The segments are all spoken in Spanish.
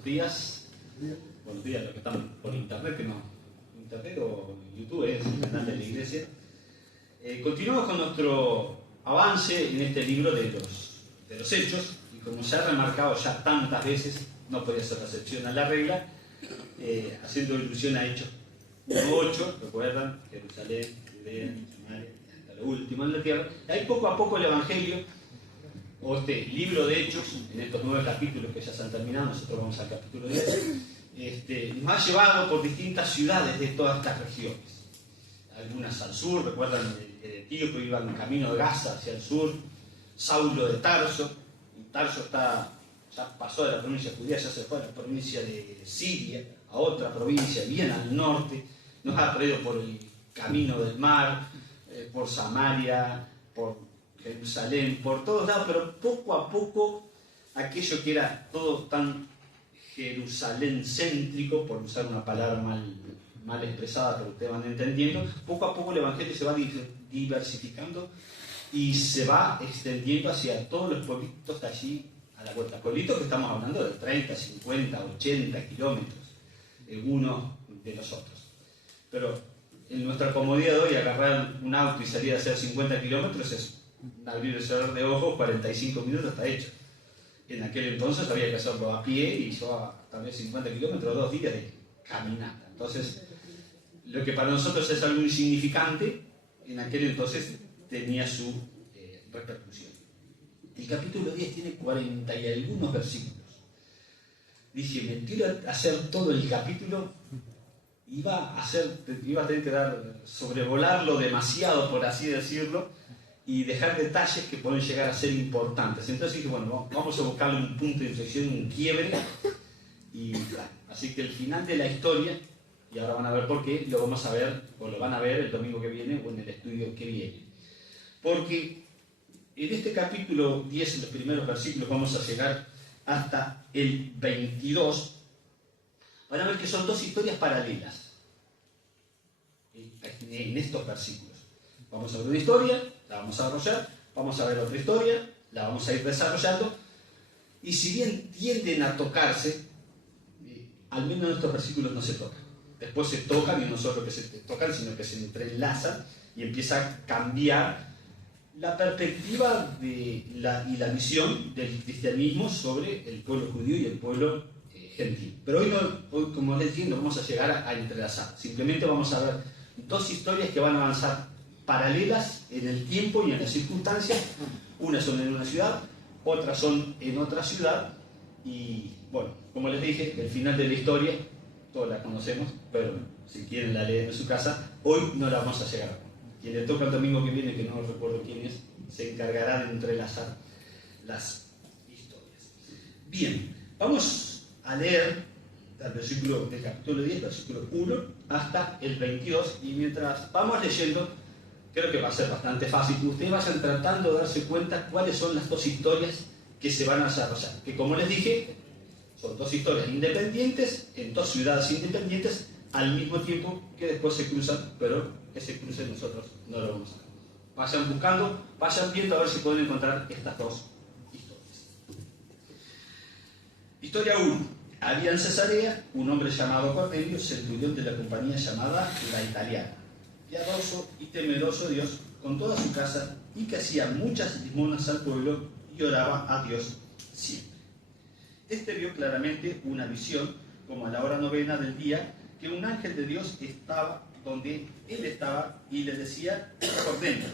Buenos días. Buenos días a los que están por internet, que no. Internet o YouTube es el canal de la iglesia. Continuamos con nuestro avance en este libro de los Hechos, y como se ha remarcado ya tantas veces, no podía ser la excepción a la regla, haciendo ilusión a Hechos 1:8, recuerdan, Jerusalén, Judea, Samaria, hasta lo último en la tierra. Y ahí poco a poco el Evangelio, o este libro de Hechos, en estos 9 capítulos que ya se han terminado, nosotros vamos al capítulo 10, nos ha llevado por distintas ciudades de todas estas regiones. Algunas al sur, recuerdan el etíope iba en camino de Gaza hacia el sur, Saulo de Tarso, y Tarso ya pasó de la provincia judía, ya se fue a la provincia de Siria, a otra provincia bien al norte, nos ha traído por el camino del mar, por Samaria, por Jerusalén, por todos lados, pero poco a poco aquello que era todo tan Jerusalén céntrico, por usar una palabra mal expresada, pero ustedes van entendiendo, poco a poco el Evangelio se va diversificando y se va extendiendo hacia todos los pueblitos de allí a la vuelta. Pueblitos que estamos hablando de 30, 50, 80 kilómetros unos de los otros. Pero en nuestra comodidad de hoy, agarrar un auto y salir a hacer 50 kilómetros es abrir el cerrador de ojos, 45 minutos está hecho. En aquel entonces había que hacerlo a pie y yo tal vez 50 kilómetros, 2 días de caminata. Entonces, lo que para nosotros es algo insignificante, en aquel entonces tenía su repercusión. El capítulo 10 tiene 40 y algunos versículos. Dije, me tiro a hacer todo el capítulo, iba a tener que sobrevolarlo demasiado, por así decirlo, y dejar detalles que pueden llegar a ser importantes. Entonces dije, bueno, vamos a buscarle un punto de inflexión, un quiebre, y así que el final de la historia, y ahora van a ver por qué, lo vamos a ver, o lo van a ver el domingo que viene, o en el estudio que viene. Porque en este capítulo 10, en los primeros versículos, vamos a llegar hasta el 22, van a ver que son 2 historias paralelas en estos versículos. Vamos a ver una historia, la vamos a desarrollar, vamos a ver otra historia, la vamos a ir desarrollando, y si bien tienden a tocarse, al menos en estos versículos no se tocan. Después se tocan, y no solo que se tocan, sino que se entrelazan, y empieza a cambiar la perspectiva y la visión del cristianismo sobre el pueblo judío y el pueblo gentil. Pero hoy, como les dije, no vamos a llegar a entrelazar. Simplemente vamos a ver 2 historias que van a avanzar paralelas en el tiempo y en las circunstancias. Unas son en una ciudad, otras son en otra ciudad, y bueno, como les dije, el final de la historia todos la conocemos, pero si quieren la leen en su casa. Hoy no la vamos a llegar a ver. Quien le toca el domingo que viene, que no recuerdo quién es, se encargará de entrelazar las historias. Bien, vamos a leer del capítulo 10, versículo 1 hasta el 22, y mientras vamos leyendo, creo que va a ser bastante fácil. Ustedes vayan tratando de darse cuenta cuáles son las 2 historias que se van a desarrollar. Que, como les dije, son 2 historias independientes, en 2 ciudades independientes, al mismo tiempo, que después se cruzan, pero que se crucen nosotros no lo vamos a ver. Vayan buscando, vayan viendo a ver si pueden encontrar estas 2 historias. Historia 1. Había en Cesarea un hombre llamado Cornelio, centurión de la compañía llamada La Italiana, piadoso y temeroso de Dios con toda su casa, y que hacía muchas limonas al pueblo y oraba a Dios siempre. Este vio claramente una visión, como a la hora 9 del día, que un ángel de Dios estaba donde él estaba y le decía: Cornelio.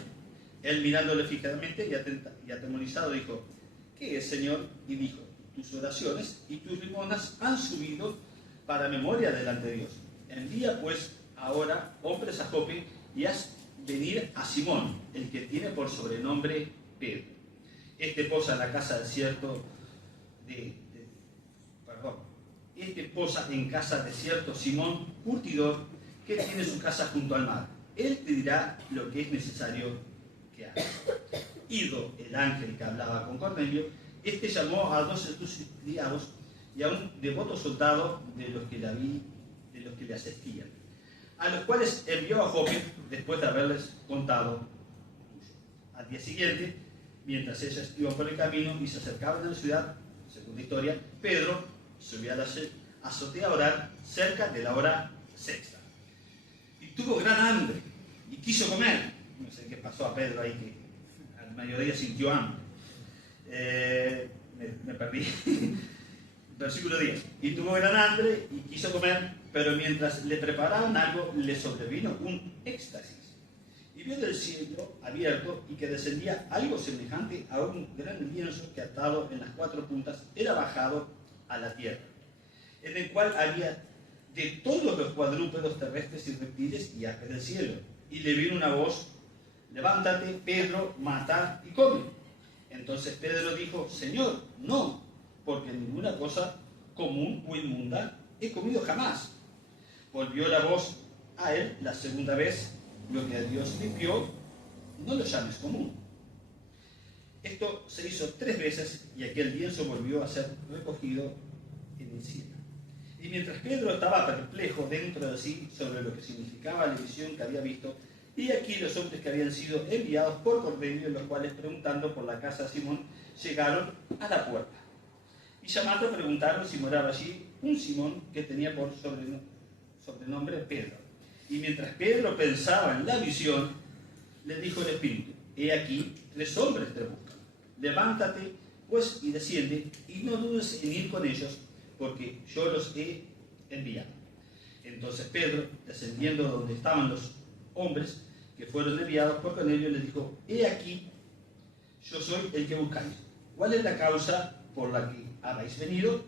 Él, mirándole fijamente y atemorizado, dijo: ¿qué es, Señor? Y dijo: tus oraciones y tus limonas han subido para memoria delante de Dios. Envía pues ahora hombres a Jope y haz venir a Simón, el que tiene por sobrenombre Pedro. Este posa en la casa de cierto posa en casa de cierto Simón, curtidor, que tiene su casa junto al mar. Él te dirá lo que es necesario que hagas. Ido el ángel que hablaba con Cornelio, este llamó a 2 de sus criados y a un devoto soldado de los que le asistían, a los cuales envió a Jope después de haberles contado. Al día siguiente, mientras ellos iban por el camino y se acercaban a la ciudad, segunda historia, Pedro, subió a la azotea a orar cerca de la hora sexta. Y tuvo gran hambre y quiso comer. No sé qué pasó a Pedro ahí, que al mediodía sintió hambre. Me perdí. Versículo 10. Y tuvo gran hambre y quiso comer, pero mientras le preparaban algo, le sobrevino un éxtasis. Y vio del cielo abierto y que descendía algo semejante a un gran lienzo que, atado en las 4 puntas, era bajado a la tierra, en el cual había de todos los cuadrúpedos terrestres y reptiles y aves del cielo. Y le vino una voz: levántate, Pedro, mata y come. Entonces Pedro dijo: Señor, no, porque ninguna cosa común o inmunda he comido jamás. Volvió la voz a él la segunda vez: lo que a Dios limpió, no lo llames común. Esto se hizo 3 veces y aquel lienzo volvió a ser recogido en el cielo. Y mientras Pedro estaba perplejo dentro de sí sobre lo que significaba la visión que había visto, y aquí los hombres que habían sido enviados por Cornelio, los cuales, preguntando por la casa de Simón, llegaron a la puerta. Y llamando preguntaron si moraba allí un Simón que tenía por sobrenombre Pedro. Y mientras Pedro pensaba en la visión, le dijo el Espíritu: he aquí 3 hombres te buscan. Levántate pues y desciende, y no dudes en ir con ellos, porque yo los he enviado. Entonces Pedro, descendiendo donde estaban los hombres que fueron enviados por Cornelio, les dijo: he aquí, yo soy el que buscáis. ¿Cuál es la causa por la que habéis venido?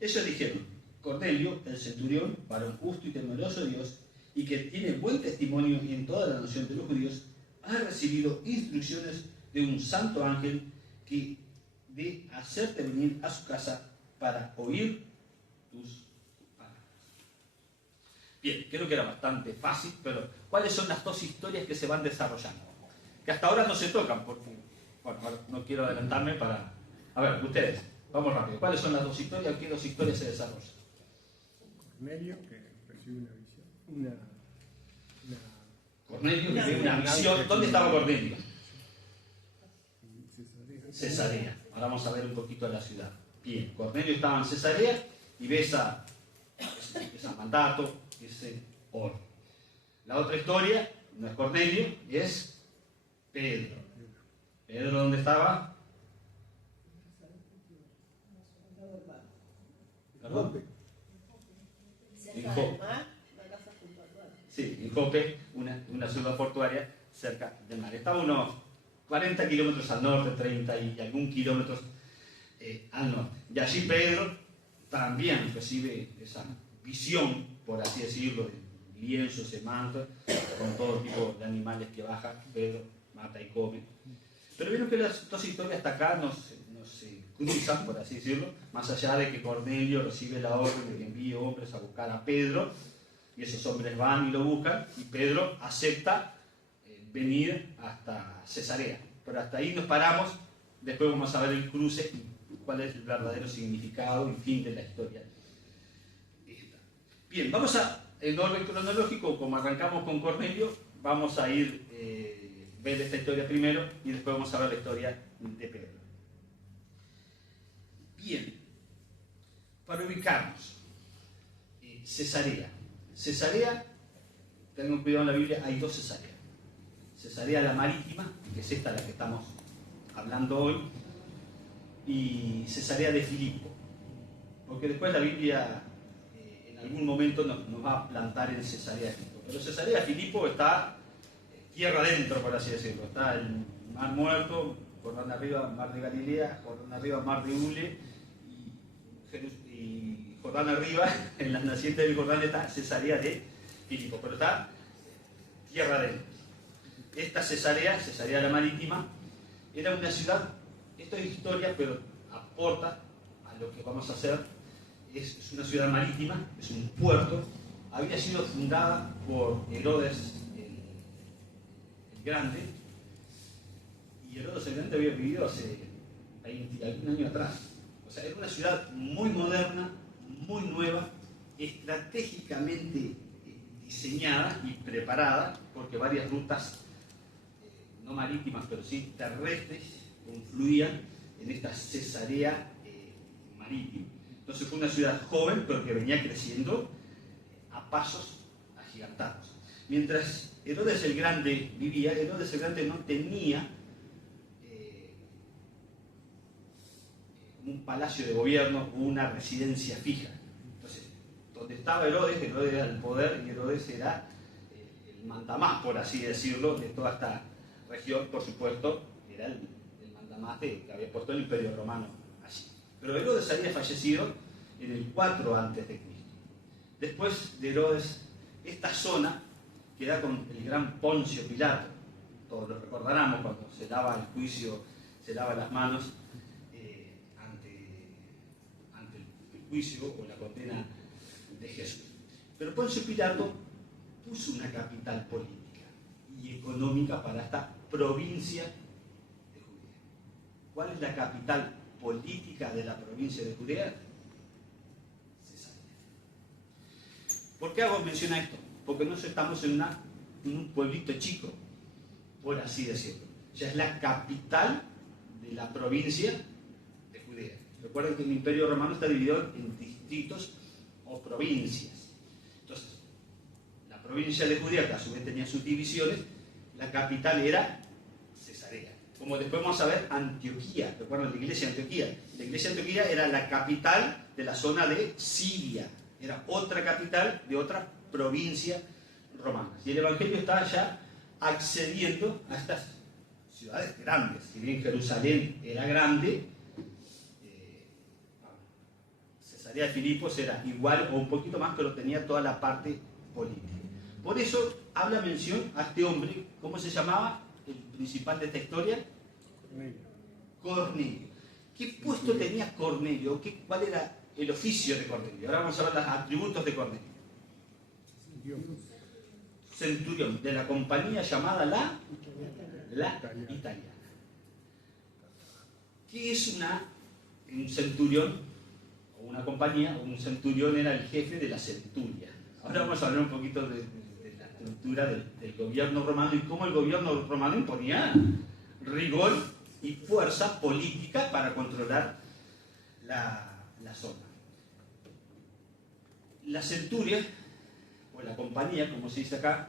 Ellos dijeron: Cornelio, el centurión, varón justo y temeroso de Dios, y que tiene buen testimonio en toda la nación de los judíos, ha recibido instrucciones de un santo ángel que de hacerte venir a su casa para oír tus palabras. Bien, creo que era bastante fácil, pero ¿cuáles son las 2 historias que se van desarrollando? Que hasta ahora no se tocan, porque, bueno, no quiero adelantarme para... A ver, ustedes, vamos rápido. ¿Cuáles son las 2 historias? ¿Qué 2 historias se desarrollan? Cornelio, que recibe una visión. Cornelio, que ve una visión. ¿Dónde estaba Cornelio? Cesarea. Ahora vamos a ver un poquito de la ciudad. Bien, Cornelio estaba en Cesarea y ve ese mandato, ese oro. La otra historia no es Cornelio, es Pedro. ¿Pedro dónde estaba? ¿Perdón? En Jope. Sí, en Jope, una ciudad portuaria cerca del mar. Estaba unos 40 kilómetros al norte, 30 y algún kilómetros al norte. Y allí Pedro también recibe esa visión, por así decirlo, de lienzo, ese manto, con todo tipo de animales que bajan. Pedro mata y come. Pero vieron que las 2 historias hasta acá no se cruzan, por así decirlo, más allá de que Cornelio recibe la orden de que envíe hombres a buscar a Pedro, y esos hombres van y lo buscan, y Pedro acepta venir hasta Cesarea. Pero hasta ahí nos paramos, después vamos a ver el cruce y cuál es el verdadero significado y fin de la historia. Bien, vamos a, en orden cronológico, como arrancamos con Cornelio, vamos a ir ver esta historia primero y después vamos a ver la historia de Pedro. Bien, para ubicarnos, Cesarea. Cesarea, tengan cuidado en la Biblia, hay 2 Cesareas. Cesarea la marítima, que es esta la que estamos hablando hoy, y Cesarea de Filipo. Porque después la Biblia en algún momento nos va a plantar en Cesarea de Filipo. Pero Cesarea de Filipo está tierra adentro, por así decirlo. Está el Mar Muerto, Jordán arriba, Mar de Galilea, Jordán arriba, Mar de Ule, y Jordán arriba, en las nacientes del Jordán está Cesarea de Filipo, pero está tierra adentro. Esta Cesarea la marítima, era una ciudad, esto es historia, pero aporta a lo que vamos a hacer. Es una ciudad marítima, es un puerto, había sido fundada por Herodes el Grande, y Herodes el Grande había vivido hace 20 algún año atrás. O sea, era una ciudad muy moderna, muy nueva, estratégicamente diseñada y preparada, porque varias rutas, no marítimas, pero sí terrestres, confluían en esta Cesarea marítima. Entonces fue una ciudad joven, pero que venía creciendo a pasos agigantados. Mientras Herodes el Grande vivía, Herodes el Grande no tenía un palacio de gobierno o una residencia fija. Entonces, donde estaba Herodes, Herodes era el poder y Herodes era el mandamás, por así decirlo, de toda esta región. Por supuesto, era el mandamás que había puesto el Imperio Romano allí. Pero Herodes había fallecido en el 4 a.C. Después de Herodes, esta zona queda con el gran Poncio Pilato. Todos lo recordaremos cuando se daba el juicio, se lava las manos ante el juicio o la condena de Jesús. Pero Poncio Pilato puso una capital política y económica para esta provincia de Judea. ¿Cuál es la capital política de la provincia de Judea? Cesarea. ¿Por qué hago mención a esto? Porque nosotros estamos en un pueblito chico, por así decirlo. Ya es la capital de la provincia de Judea. Recuerden que el Imperio Romano está dividido en distritos o provincias. Entonces, la provincia de Judea, que a su vez tenía sus divisiones, la capital era Cesarea. Como después vamos a ver, Antioquía. ¿Recuerdan la iglesia de Antioquía? La iglesia de Antioquía era la capital de la zona de Siria. Era otra capital de otra provincia romana. Y el Evangelio está ya accediendo a estas ciudades grandes. Si bien Jerusalén era grande, Cesarea de Filipos era igual o un poquito más, pero tenía toda la parte política. Por eso habla mención a este hombre. ¿Cómo se llamaba el principal de esta historia? Cornelio. ¿Qué puesto tenía Cornelio? ¿Cuál era el oficio de Cornelio? Ahora vamos a ver los atributos de Cornelio. Centurión de la compañía llamada la Italiana. ¿Qué es un centurión o una compañía? Un centurión era el jefe de la centuria. Ahora vamos a hablar un poquito de la estructura del gobierno romano y cómo el gobierno romano imponía rigor y fuerza política para controlar la zona. La centuria, o la compañía, como se dice acá,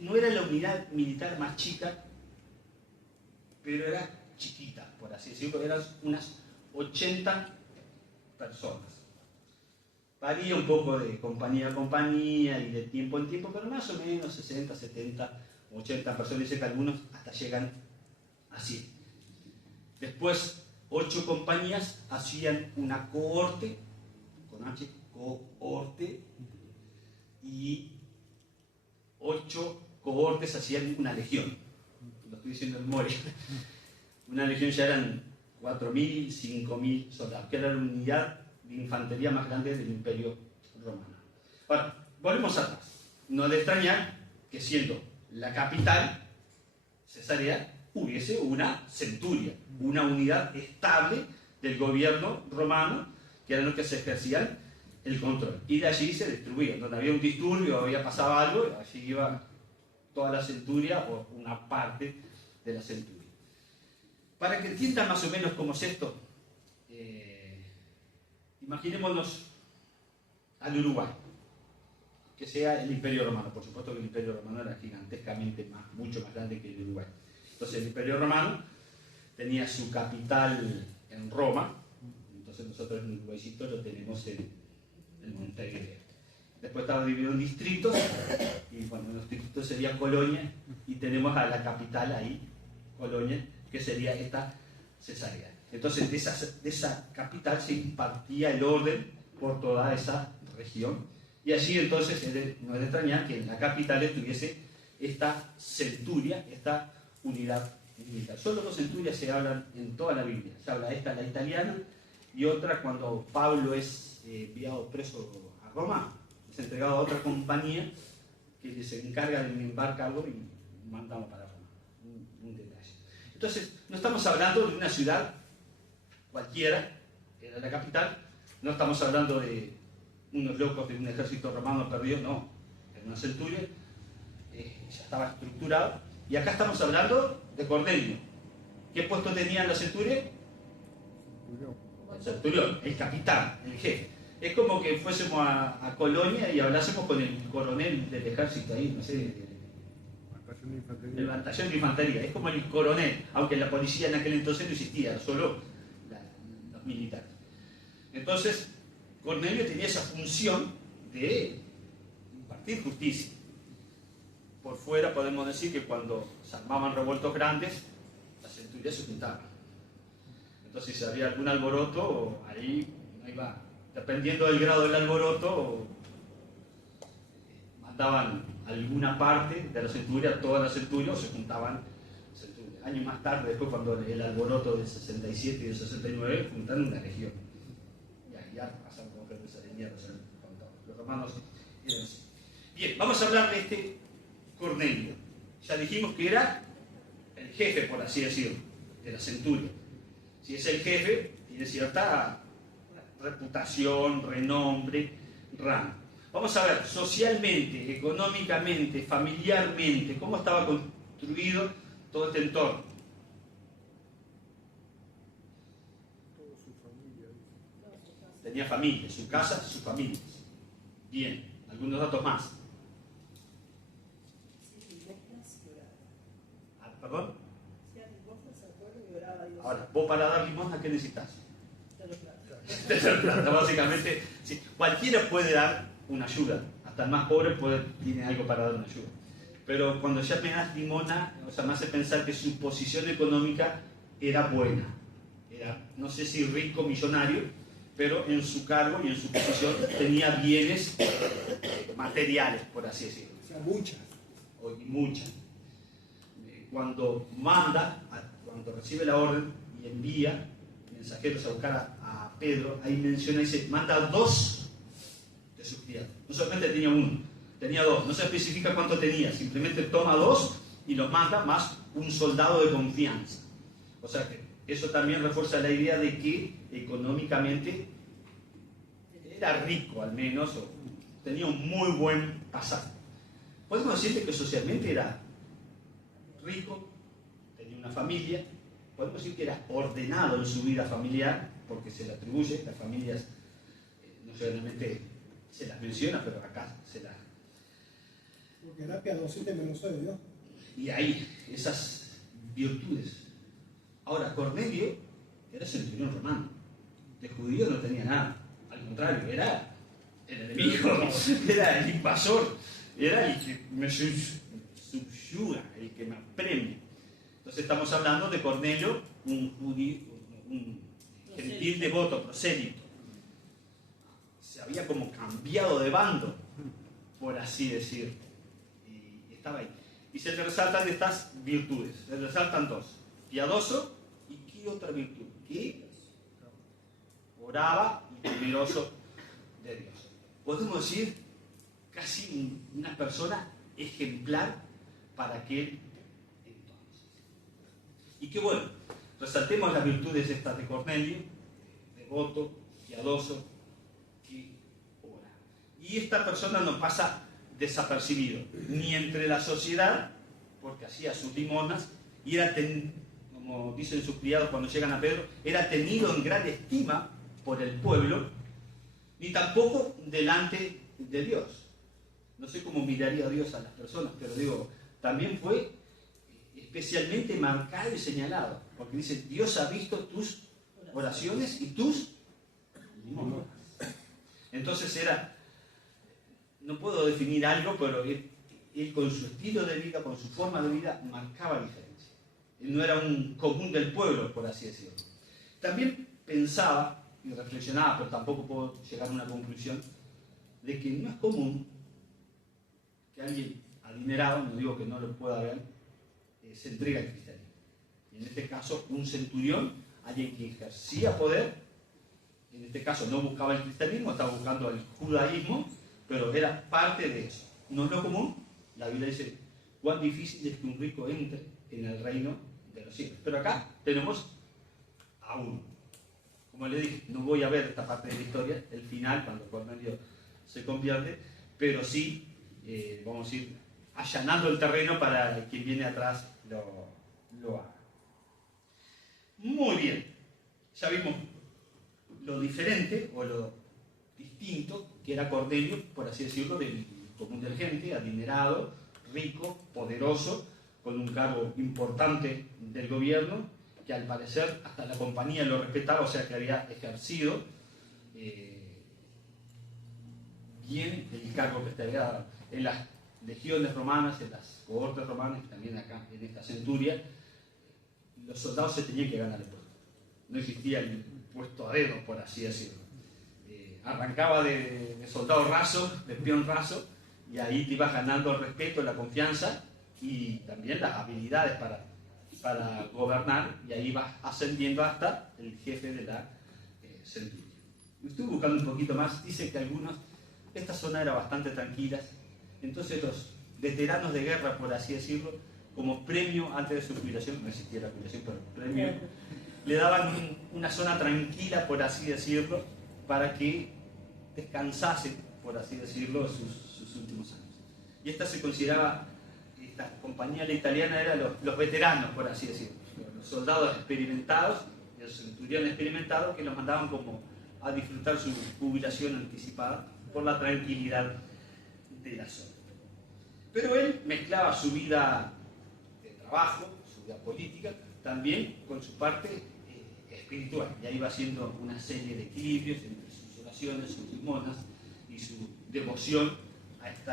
no era la unidad militar más chica, pero era chiquita, por así decirlo, eran unas 80 personas. Varía un poco de compañía a compañía y de tiempo en tiempo, pero más o menos 60, 70, 80 personas, dice que algunos hasta llegan a 100. Después, 8 compañías hacían una cohorte, con H, cohorte, y 8 cohortes hacían una legión. Lo estoy diciendo en memoria. Una legión ya eran 4.000, 5.000 soldados, que era la unidad de infantería más grande del Imperio Romano. Ahora, volvemos atrás. No es de extrañar que siendo la capital, Cesarea, hubiese una centuria, una unidad estable del gobierno romano, que eran los que se ejercían el control. Y de allí se distribuían. Donde había un disturbio, había pasado algo, allí iba toda la centuria o una parte de la centuria. Para que entiendan más o menos cómo es esto, imaginémonos al Uruguay, que sea el Imperio Romano. Por supuesto que el Imperio Romano era gigantescamente mucho más grande que el Uruguay. Entonces el Imperio Romano tenía su capital en Roma. Entonces nosotros en Uruguaycito lo tenemos en Montevideo. Después estaba dividido en distritos, y bueno, los distritos sería Colonia, y tenemos a la capital ahí, Colonia, que sería esta Cesarea. Entonces de esa capital se impartía el orden por toda esa región, y allí entonces no es de extrañar que en la capital estuviese esta centuria, esta unidad militar. Solo 2 centurias se hablan en toda la Biblia. Se habla esta, la italiana, y otra cuando Pablo es enviado preso a Roma, es entregado a otra compañía que se encarga de embarcar algo y mandamos para Roma. Un detalle. Entonces, no estamos hablando de una ciudad cualquiera, que era la capital, no estamos hablando de unos locos de un ejército romano perdido, no, era una centuria, ya estaba estructurado, y acá estamos hablando de Cornelio. ¿Qué puesto tenía en la centuria? el centurión, el capitán, el jefe. Es como que fuésemos a Colonia y hablásemos con el coronel del ejército ahí, no sé, Batallón de infantería. el batallón de infantería. Es como el coronel, aunque la policía en aquel entonces no existía, solo los militares. Entonces, Cornelio tenía esa función de impartir justicia. Por fuera podemos decir que cuando se armaban revueltos grandes, las centurias se juntaban. Entonces, si había algún alboroto, ahí va. Dependiendo del grado del alboroto, mandaban alguna parte de la centuria, todas las centurias, o se juntaban centurias. Años más tarde, después cuando el alboroto del 67 y del 69, juntaron una legión. Y ahí ya pasaron con gente de mierda, los romanos eran así. Bien, vamos a hablar de este Cornelio. Ya dijimos que era el jefe, por así decirlo, de la centuria. Si es el jefe, tiene cierta reputación, renombre, rango. Vamos a ver, socialmente, económicamente, familiarmente, cómo estaba construido todo este entorno. Toda su familia. Tenía familia, su casa, sus familias. Bien, algunos datos más. Ah, ¿perdón? Ahora, vos para dar limosna, ¿qué necesitas? Tener plata, básicamente. Sí, cualquiera puede dar una ayuda, hasta el más pobre tiene algo para dar una ayuda. Pero cuando ya me das limosna, o sea, me hace pensar que su posición económica era buena. Era, no sé si rico, millonario, pero en su cargo y en su posición tenía bienes materiales, por así decirlo. O sea, muchas. Y muchas. Cuando manda, cuando recibe la orden y envía mensajeros a buscar a Pedro, ahí menciona, dice, manda 2 de sus criados. No solamente tenía uno, tenía 2. No se especifica cuánto tenía, simplemente toma 2 y los manda más un soldado de confianza. O sea que eso también refuerza la idea de que económicamente era rico al menos, o tenía un muy buen pasaje. Podemos decirle que socialmente era rico, tenía una familia, podemos decir que era ordenado en su vida familiar, porque se le atribuye, las familias no solamente se las menciona, pero acá se las... Porque era piadoso y temeroso de Dios. Y hay esas virtudes. Ahora, Cornelio era centurión romano, de judío no tenía nada, al contrario, era el enemigo, era el invasor, era el que me subyuga, el que me apremia. Entonces estamos hablando de Cornelio, un judío, un gentil devoto, prosélito. Se había como cambiado de bando, por así decirlo. Y estaba ahí. Y se le resaltan estas virtudes. Se le resaltan 2. Piadoso y ¿qué otra virtud? Que oraba y temeroso de Dios. Podemos decir casi una persona ejemplar para aquel entonces. Y qué bueno, resaltemos las virtudes estas de Cornelio, devoto, piadoso, que ora. Y esta persona no pasa desapercibido, ni entre la sociedad, porque hacía sus limonas, y era, como dicen sus criados cuando llegan a Pedro, era tenido en gran estima por el pueblo, ni tampoco delante de Dios. No sé cómo miraría Dios a las personas, pero digo, también fue especialmente marcado y señalado, porque dice, Dios ha visto tus oraciones y tus limosnas. Entonces era, no puedo definir algo, pero él con su estilo de vida, con su forma de vida, marcaba diferencia. Él no era un común del pueblo, por así decirlo. También pensaba y reflexionaba, pero tampoco puedo llegar a una conclusión, de que no es común que alguien adinerado, no digo que no lo pueda ver, se entregue al cristianismo. Y en este caso, un centurión, alguien que ejercía poder, en este caso no buscaba el cristianismo, estaba buscando el judaísmo, pero era parte de eso. No es lo común. La Biblia dice, cuán difícil es que un rico entre en el reino de los cielos. Pero acá tenemos a uno. Como le dije, no voy a ver esta parte de la historia, el final, cuando Cornelio se convierte, pero sí, vamos a ir allanando el terreno para quien viene atrás lo haga. Muy bien, ya vimos lo diferente o lo distinto que era Cornelio, por así decirlo, del común de la gente, adinerado, rico, poderoso, con un cargo importante del gobierno, que al parecer hasta la compañía lo respetaba, o sea que había ejercido bien el cargo que estaba en las legiones romanas, en las cohortes romanas, y también acá en esta centuria. Los soldados se tenían que ganar el puesto. No existía el puesto a dedo, por así decirlo. Arrancaba de soldado raso, de peón raso, y ahí te ibas ganando el respeto, la confianza y también las habilidades para gobernar, y ahí vas ascendiendo hasta el jefe de la centuria. Estuve buscando un poquito más, dice que esta zona era bastante tranquila, entonces los veteranos de guerra, por así decirlo, como premio antes de su jubilación, no existía la jubilación, pero premio, le daban una zona tranquila, por así decirlo, para que descansasen, por así decirlo, sus últimos años. Y esta se consideraba, esta compañía italiana era los veteranos, por así decirlo, los soldados experimentados, los centuriones experimentados, que los mandaban como a disfrutar su jubilación anticipada por la tranquilidad de la zona. Pero él mezclaba su vida de trabajo, su vida política, también con su parte espiritual. Y ahí va haciendo una serie de equilibrios entre sus oraciones, sus limonas y su devoción a este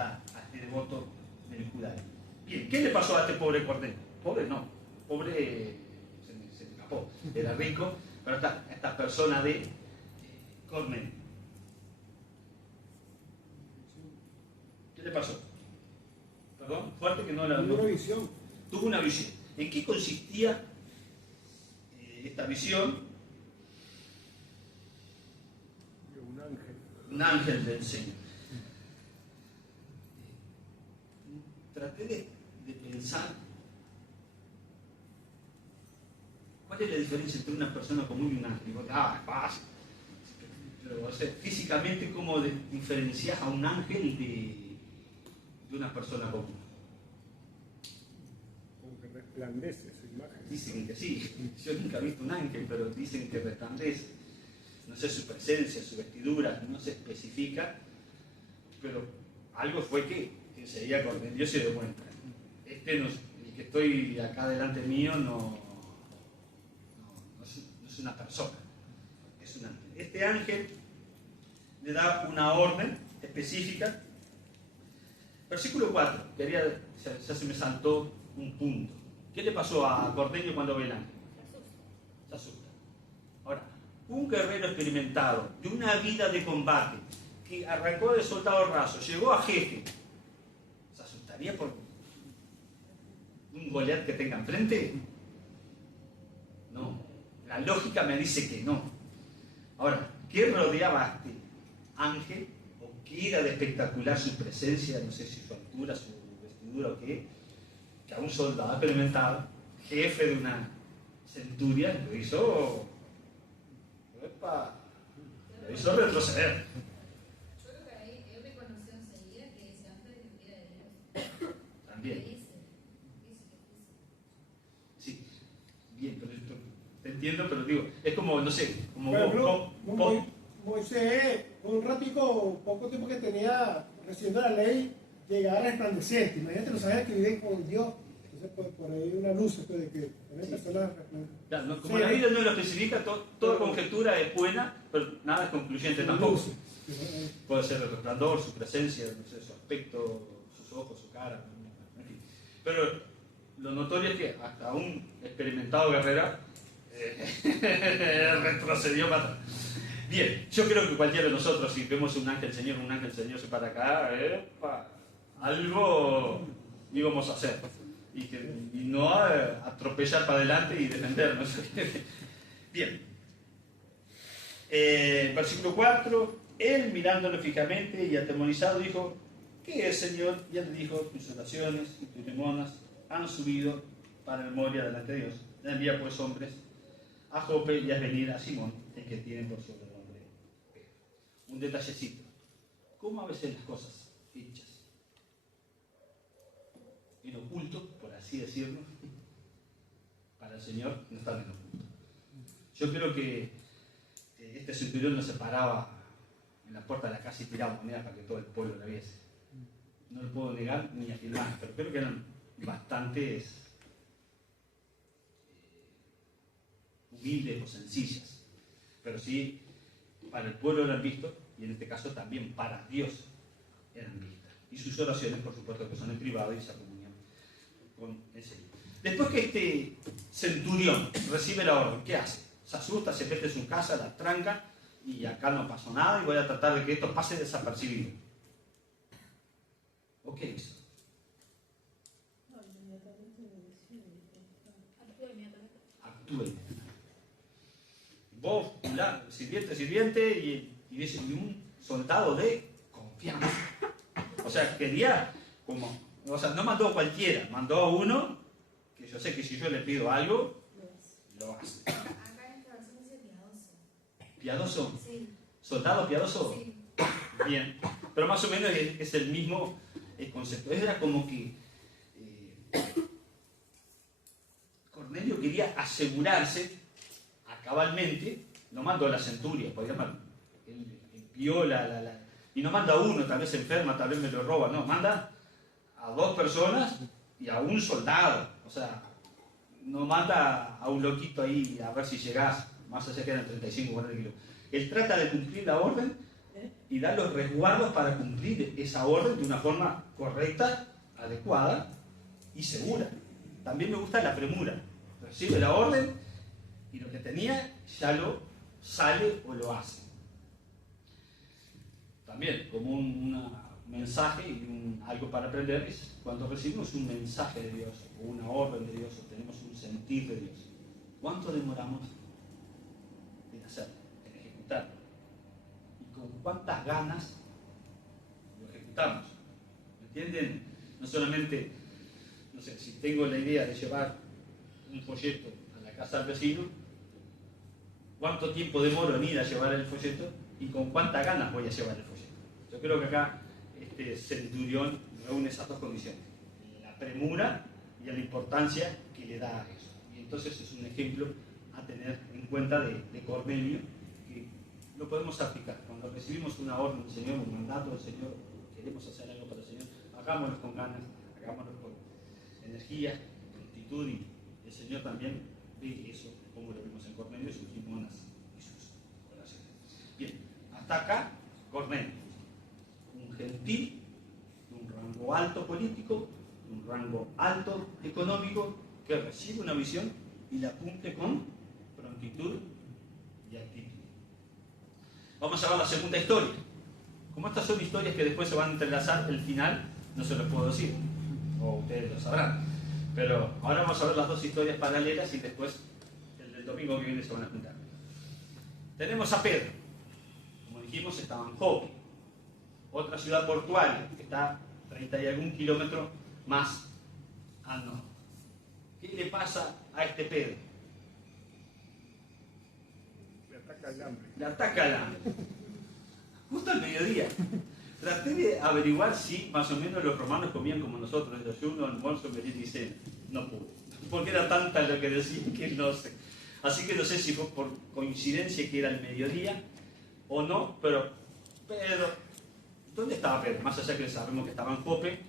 devoto del judaísmo. Bien, ¿qué le pasó a este pobre Cornelio? Pobre no, pobre se me escapó, era rico, pero esta persona de Cornelio. ¿Qué le pasó? Perdón, fuerte que no la... Tuvo una visión. Tuvo una visión. ¿En qué consistía esta visión? Un ángel. Un ángel del Señor. Traté de pensar cuál es la diferencia entre una persona común y un ángel. Y vos, es fácil. Pero, o sea, físicamente, ¿cómo diferencias a un ángel de una persona común? Como que resplandece su imagen. Dicen que sí. Yo nunca he visto un ángel, pero dicen que resplandece. No sé su presencia, su vestidura, no se especifica, pero algo fue que enseguida Cornelio se dio cuenta. El que estoy acá delante mío no es una persona, es un ángel. Este ángel le da una orden específica. Versículo 4, ya se me saltó un punto. ¿Qué le pasó a Cornelio cuando ve el ángel? Se asusta. Ahora, un guerrero experimentado, de una vida de combate, que arrancó de soldado raso, llegó a jefe, ¿se asustaría por un Goliat que tenga enfrente? No, la lógica me dice que no. Ahora, ¿qué rodeaba a este ángel? ¿O qué era de espectacular su presencia? No sé si su altura, su vestidura o qué, que a un soldado experimentado, jefe de una centuria, lo hizo retroceder. Yo creo que ahí él reconoció enseguida que ese ángel era de Dios. También. Dice. Sí, bien, pero esto, te entiendo, pero digo, es como, no sé, como Por ejemplo, vos- Moisés, un ratico, poco tiempo que tenía recibiendo la ley, llegaba resplandeciente. Imagínate los ángeles que viven con Dios. Entonces, por ahí una luz de que una persona claro, no, como sí, la Biblia no lo especifica, toda conjetura es buena, pero nada es concluyente tampoco. luz. Puede ser el resplandor, su presencia, no sé, su aspecto, sus ojos, su cara, en fin. Pero lo notorio es que hasta un experimentado guerrero retrocedió para atrás. Bien, yo creo que cualquiera de nosotros, si vemos un ángel Señor se para acá, algo íbamos a hacer. Y no atropellar para adelante y defendernos. Bien. Versículo 4. Él, mirándolo fijamente y atemorizado, dijo: ¿qué es, Señor? Y él le dijo: tus oraciones y tus limonas han subido para memoria delante de Dios. Envía pues hombres a Jope y haz venir a Simón, el que tiene por sobrenombre Pedro. Un detallecito. ¿Cómo a veces las cosas hechas en oculto, por así decirlo, para el Señor no están en oculto? Yo creo que este centurión no se paraba en la puerta de la casa y tiraba monedas para que todo el pueblo la viese. No lo puedo negar ni afirmar, pero creo que eran bastantes humildes o sencillas. Pero sí, para el pueblo eran vistos, y en este caso también para Dios eran vistas. Y sus oraciones, por supuesto, que son en privado y se comunican con el Señor. Después que este centurión recibe la orden, ¿qué hace? Se asusta, se mete en su casa, la tranca, y acá no pasó nada, y voy a tratar de que esto pase desapercibido. ¿O qué hizo? Actúe. Vos, sirviente, y dice, y un soldado de confianza. O sea, quería, no mandó a cualquiera, mandó a uno que yo sé que si yo le pido algo, lo hace. Acá en esta versión dice piadoso. ¿Piadoso? Sí. ¿Soldado piadoso? Sí. Bien. Pero más o menos es el mismo concepto. Era como que Cornelio quería asegurarse cabalmente, no mandó a la centuria, él envió y no manda a uno, tal vez se enferma, tal vez me lo roba, no, manda a 2 personas y a un soldado. O sea, no manda a un loquito ahí a ver si llegás, más allá que eran 35 o 40 kilos. Él trata de cumplir la orden y da los resguardos para cumplir esa orden de una forma correcta, adecuada y segura. También me gusta la premura. Recibe la orden y lo que tenía ya lo sale o lo hace. También, como un mensaje y algo para aprender, es cuando recibimos un mensaje de Dios o una orden de Dios o tenemos un sentir de Dios, ¿cuánto demoramos en hacerlo, en ejecutarlo? ¿Y con cuántas ganas lo ejecutamos? ¿Me entienden? No solamente, no sé, si tengo la idea de llevar un folleto a la casa del vecino, ¿cuánto tiempo demoro en ir a llevar el folleto? ¿Y con cuántas ganas voy a llevar el folleto? Yo creo que acá este centurión reúne esas 2 condiciones: la premura y la importancia que le da a eso. Y entonces es un ejemplo a tener en cuenta de Cornelio, que lo podemos aplicar. Cuando recibimos una orden del Señor, un mandato del Señor, queremos hacer algo para el Señor, hagámoslo con ganas, hagámoslo con energía, con actitud, y el Señor también ve eso, como lo vimos en Cornelio, sus limonas y sus oraciones. Bien, hasta acá Cornelio, un gentil, de un rango alto político, de un rango alto económico, que recibe una visión y la cumple con prontitud y actitud. Vamos a ver la segunda historia. Como estas son historias que después se van a entrelazar, el final no se los puedo decir, o ustedes lo sabrán. Pero ahora vamos a ver las 2 historias paralelas y después el del domingo que viene se van a juntar. Tenemos a Pedro. Como dijimos, estaba en Jope, otra ciudad portuaria que está 30 y algún kilómetros más al norte. ¿Qué le pasa a este Pedro? Le ataca el hambre. Le ataca el hambre. Justo al mediodía. Traté de averiguar si más o menos los romanos comían como nosotros, desayuno, almuerzo, merienda y cena. No pude, porque era tanta lo que decían que no sé. Así que no sé si fue por coincidencia que era el mediodía o no, pero Pedro, ¿dónde estaba Pedro? Más allá que sabemos que estaba en Jope,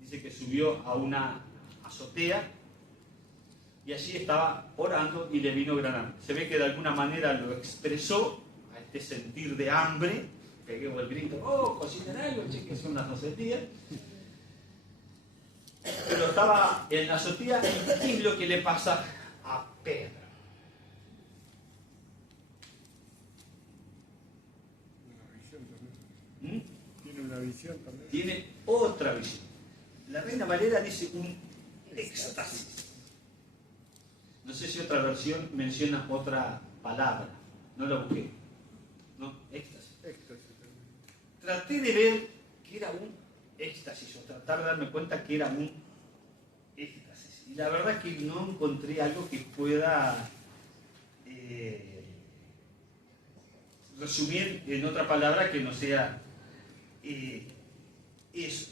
dice que subió a una azotea y allí estaba orando y le vino gran hambre. Se ve que de alguna manera lo expresó a este sentir de hambre. Pegué el grito, oh, cocinar algo, che, que son las 12 del día. Pero estaba en la azotea, y ¿qué es lo que le pasa a Pedro? Una visión también. Tiene una visión también. Tiene otra visión. La Reina Valera dice un éxtasis. No sé si otra versión menciona otra palabra. No la busqué. No, éxtasis. Éxtasis también. Traté de ver que era un éxtasis, o tratar de darme cuenta que era un éxtasis. Y la verdad es que no encontré algo que pueda resumir en otra palabra que no sea eso.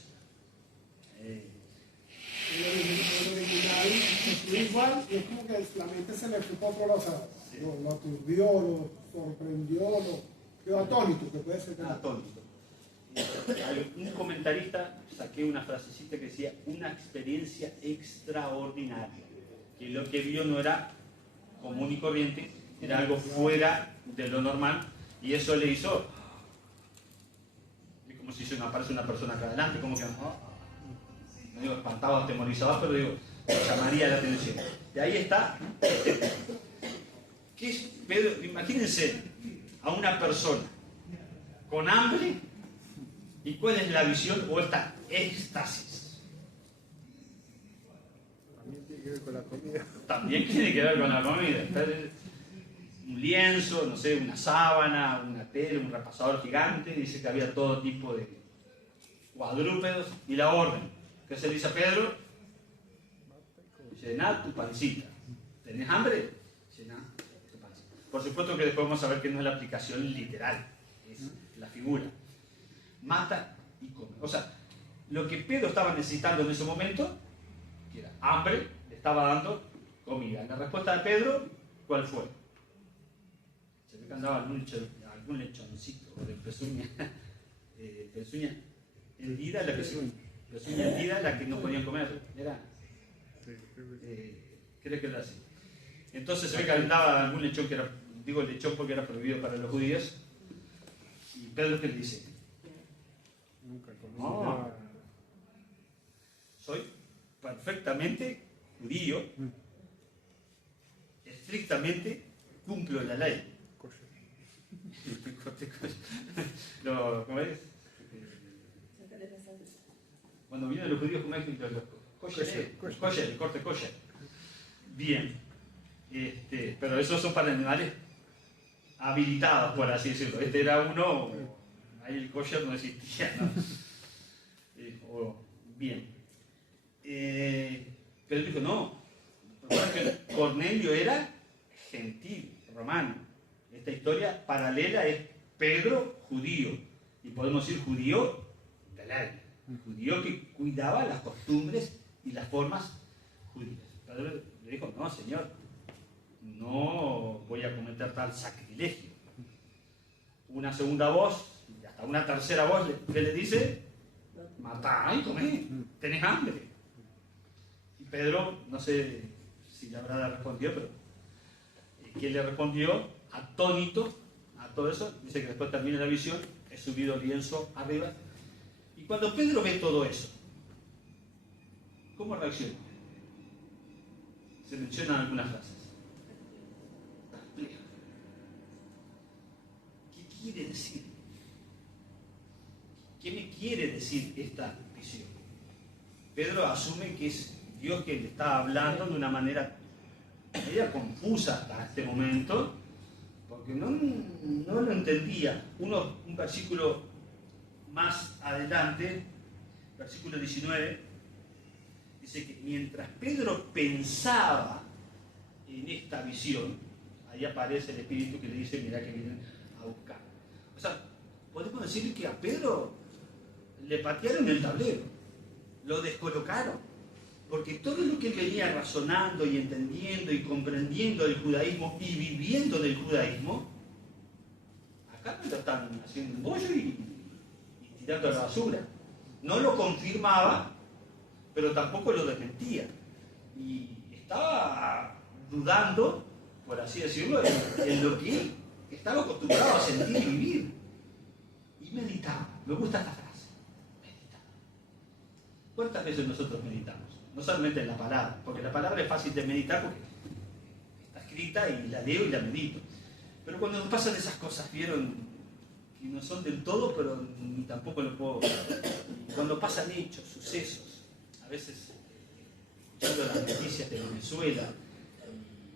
El original construir igual y es como que la mente se le fue para otro lado, o sea, lo aturdió, lo sorprendió, lo quedó atónito, que puede ser que no. Atónito. Hay un comentarista, saqué una frasecita que decía, una experiencia extraordinaria, que lo que vio no era común y corriente, era algo fuera de lo normal, y eso le hizo, es como si se me aparece una persona acá adelante, como que, no digo espantado, atemorizado, pero digo, llamaría la atención. Y ahí está, ¿qué es Pedro? Imagínense a una persona con hambre, ¿y cuál es la visión o esta éxtasis? También tiene que ver con la comida. También tiene que ver con la comida. Un lienzo, no sé, una sábana, una tela, un repasador gigante, dice que había todo tipo de cuadrúpedos, y la orden. ¿Qué se dice a Pedro? Llená tu pancita. ¿Tenés hambre? Llená tu pancita. Por supuesto que después vamos a ver que no es la aplicación literal, es la figura. Mata y come. O sea, lo que Pedro estaba necesitando en ese momento, que era hambre, le estaba dando comida. La respuesta de Pedro, ¿cuál fue? Se ve que andaba algún lechoncito o de pezuña, pezuña hendida, la que no podían comer. Era, creo que era así. Entonces se ve que andaba algún lechón que era, digo lechón porque era prohibido para los judíos. Y Pedro, ¿qué le dice? Nunca conocí No. nada. Soy perfectamente judío, estrictamente cumplo la ley. Kosher. ¿Cómo es? Cuando vienen los judíos, ¿cómo es que los kosher, el corte kosher? Bien. Pero esos son para animales habilitados, por así decirlo. Este era uno, ahí el kosher no existía, ¿no? Bien. Pero dijo, no. Recuerda que Cornelio era gentil, romano. Esta historia paralela es Pedro judío. Y podemos decir judío de ley. Judío que cuidaba las costumbres y las formas judías. Pedro le dijo, no, Señor, no voy a cometer tal sacrilegio. Una segunda voz, y hasta una tercera voz, ¿qué le dice? Matá y comé, tenés hambre. Y Pedro, no sé si le habrá respondido, pero ¿quién le respondió? Atónito a todo eso. Dice que después termina la visión, he subido el lienzo arriba. Y cuando Pedro ve todo eso, ¿cómo reacciona? Se mencionan algunas frases. Perplejo. ¿Qué quiere decir? ¿Qué me quiere decir esta visión? Pedro asume que es Dios quien le está hablando de una manera media confusa hasta este momento, porque no lo entendía. Un versículo más adelante, versículo 19, dice que mientras Pedro pensaba en esta visión, ahí aparece el Espíritu que le dice, mirá que vienen a buscar. O sea, podemos decir que a Pedro le patearon el tablero, lo descolocaron, porque todo lo que él venía razonando y entendiendo y comprendiendo del judaísmo y viviendo del judaísmo, acá me lo están haciendo un bollo y tirando a la basura. No lo confirmaba, pero tampoco lo desmentía. Y estaba dudando, por así decirlo, en lo que él estaba acostumbrado a sentir y vivir. Y meditaba. Me gusta esta frase. Meditaba. ¿Cuántas veces nosotros meditamos? No solamente en la palabra, porque la palabra es fácil de meditar porque está escrita y la leo y la medito. Pero cuando nos pasan esas cosas, vieron que no son del todo, pero ni tampoco lo puedo. Cuando pasan hechos, sucesos, a veces escuchando las noticias de Venezuela,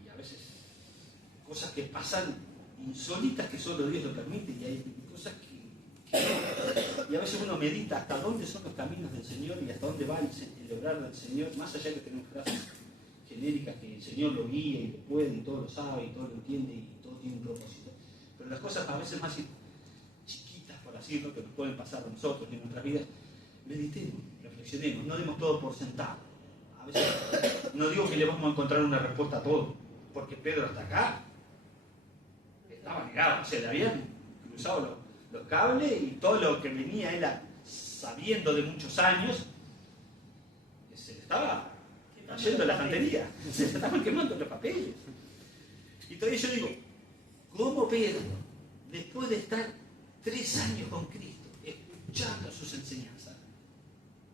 y a veces cosas que pasan insólitas que solo Dios lo permite, y hay cosas que y a veces uno medita hasta dónde son los caminos del Señor y hasta dónde va el obrar del Señor, más allá de que tenemos frases genéricas que el Señor lo guía y lo puede y todo lo sabe y todo lo entiende y todo tiene un propósito. Pero las cosas a veces más chiquitas, por así decirlo, que nos pueden pasar a nosotros en nuestras vidas, meditemos, reflexionemos, no demos todo por sentado. A A veces no digo que le vamos a encontrar una respuesta a todo, porque Pedro hasta acá estaba negado, o sea, le habían cruzado los cables y todo lo que venía él sabiendo de muchos años, se le estaba cayendo la fantería, se le estaban quemando los papeles. Y todavía yo digo, ¿cómo Pedro, después de estar 3 años con Cristo, escuchando sus enseñanzas,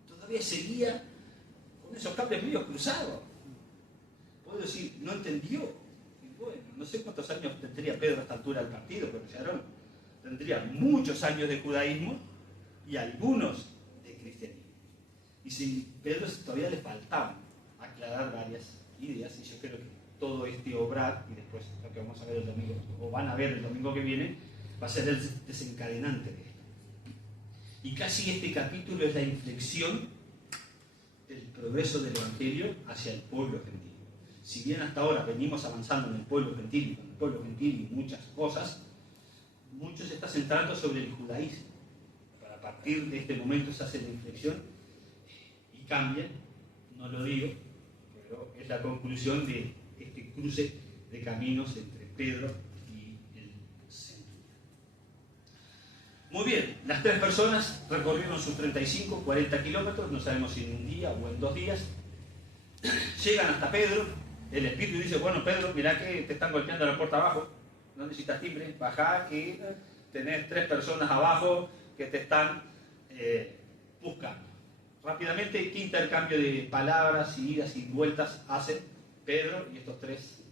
todavía seguía con esos cables medio cruzados? Puedo decir, no entendió. Y bueno, no sé cuántos años tendría Pedro a esta altura del partido, pero Sharon tendría muchos años de judaísmo y algunos de cristianismo. Y si Pedro todavía le faltaban aclarar varias ideas, y yo creo que todo este obrar, y después lo que vamos a ver el domingo, o van a ver el domingo que viene, va a ser el desencadenante de esto. Y casi este capítulo es la inflexión del progreso del Evangelio hacia el pueblo gentil. Si bien hasta ahora venimos avanzando en el pueblo gentil y con el pueblo gentil y muchas cosas, mucho se está centrando sobre el judaísmo. Para a partir de este momento se hace la inflexión y cambia, no lo digo, pero es la conclusión de este cruce de caminos entre Pedro y el centurión. Muy bien, las 3 personas recorrieron sus 35, 40 kilómetros, no sabemos si en un día o en 2 días. Llegan hasta Pedro, el Espíritu dice, bueno Pedro, mirá que te están golpeando la puerta abajo, no necesitas timbre, bajá que tenés 3 personas abajo que te están buscando. Rápidamente, ¿qué intercambio de palabras y idas y vueltas hacen Pedro y estos 3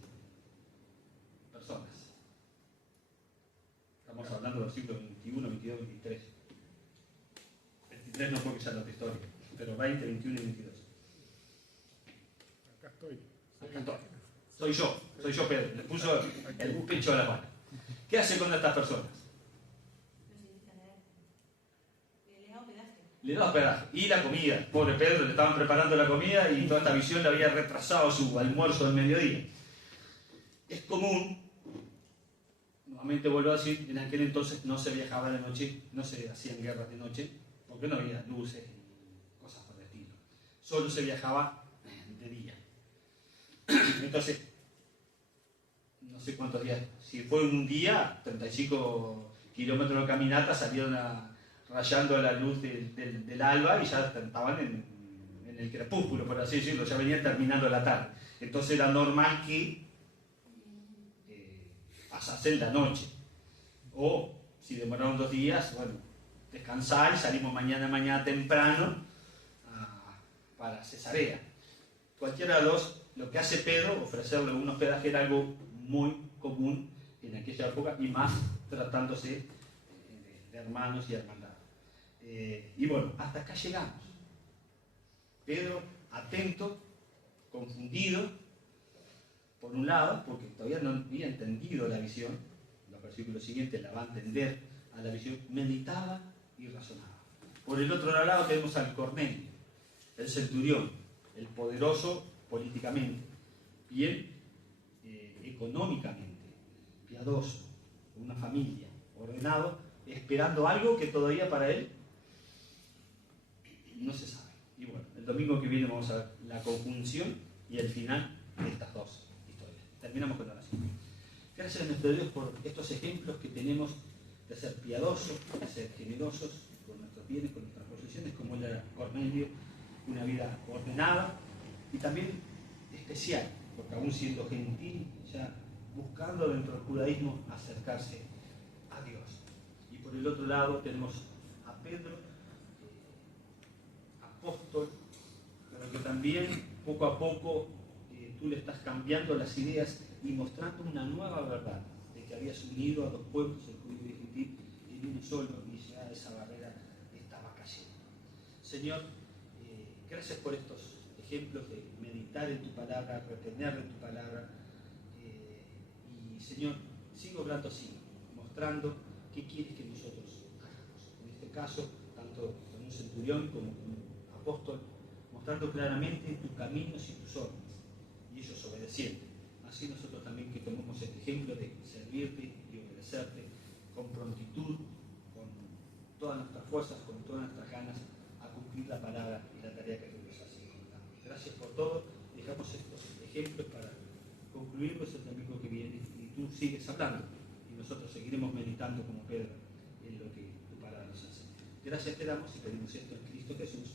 personas? Estamos hablando del siglo 21, 22, 23. 23 no porque ya no te historia, pero 20, 21 y 22. Acá estoy. Acá estoy. Soy yo Pedro. Le puso el pecho a la mano. ¿Qué hace con estas personas? Le da hospedaje. Y la comida. Pobre Pedro, le estaban preparando la comida y toda esta visión le había retrasado su almuerzo del mediodía. Es común, nuevamente vuelvo a decir, en aquel entonces no se viajaba de noche, no se hacían guerras de noche, porque no había luces y cosas por el estilo. Solo se viajaba de día. Entonces, no sé cuántos días, si fue un día, 35 kilómetros de caminata, salieron rayando la luz del alba y ya estaban en el crepúsculo, por así decirlo, ya venían terminando la tarde. Entonces era normal que pasasen la noche. O si demoraron 2 días, bueno, descansar y salimos mañana temprano para Cesarea. Cualquiera de los, lo que hace Pedro, ofrecerle un hospedaje era algo muy común en aquella época y más tratándose de hermanos y hermandad. Y bueno, hasta acá llegamos. Pedro, atento, confundido, por un lado, porque todavía no había entendido la visión, los versículos siguientes la va a entender a la visión, meditaba y razonaba. Por el otro lado tenemos al Cornelio, el centurión, el poderoso políticamente, bien económicamente, piadoso, con una familia, ordenado, esperando algo que todavía para él no se sabe. Y bueno, el domingo que viene vamos a ver la conjunción y el final de estas 2 historias. Terminamos con la oración. Gracias a nuestro Dios por estos ejemplos que tenemos de ser piadosos, de ser generosos con nuestros bienes, con nuestras posesiones, como era Cornelio, una vida ordenada y también especial, porque aún siendo gentil, ya buscando dentro del judaísmo acercarse a Dios. Y por el otro lado tenemos a Pedro, apóstol, pero que también poco a poco tú le estás cambiando las ideas y mostrando una nueva verdad, de que habías unido a 2 pueblos, el judío y el gentil, en uno solo, y ya esa barrera estaba cayendo. Señor, gracias por estos ejemplos de meditar en tu palabra, retener en tu palabra, y Señor, sigo obrando así, mostrando qué quieres que nosotros hagamos. En este caso, tanto con un centurión como con un apóstol, mostrando claramente tus caminos y tus órdenes, y ellos obedeciendo. Así nosotros también que tomemos este ejemplo de servirte y obedecerte con prontitud, con todas nuestras fuerzas, con todas nuestras ganas, a cumplir la palabra y la tarea que tú nos has encomendado. Gracias por todo. ejemplos para concluir nuestro domingo que viene y tú sigues hablando y nosotros seguiremos meditando como Pedro en lo que tu palabra nos hace. Gracias te damos y pedimos esto en Cristo Jesús.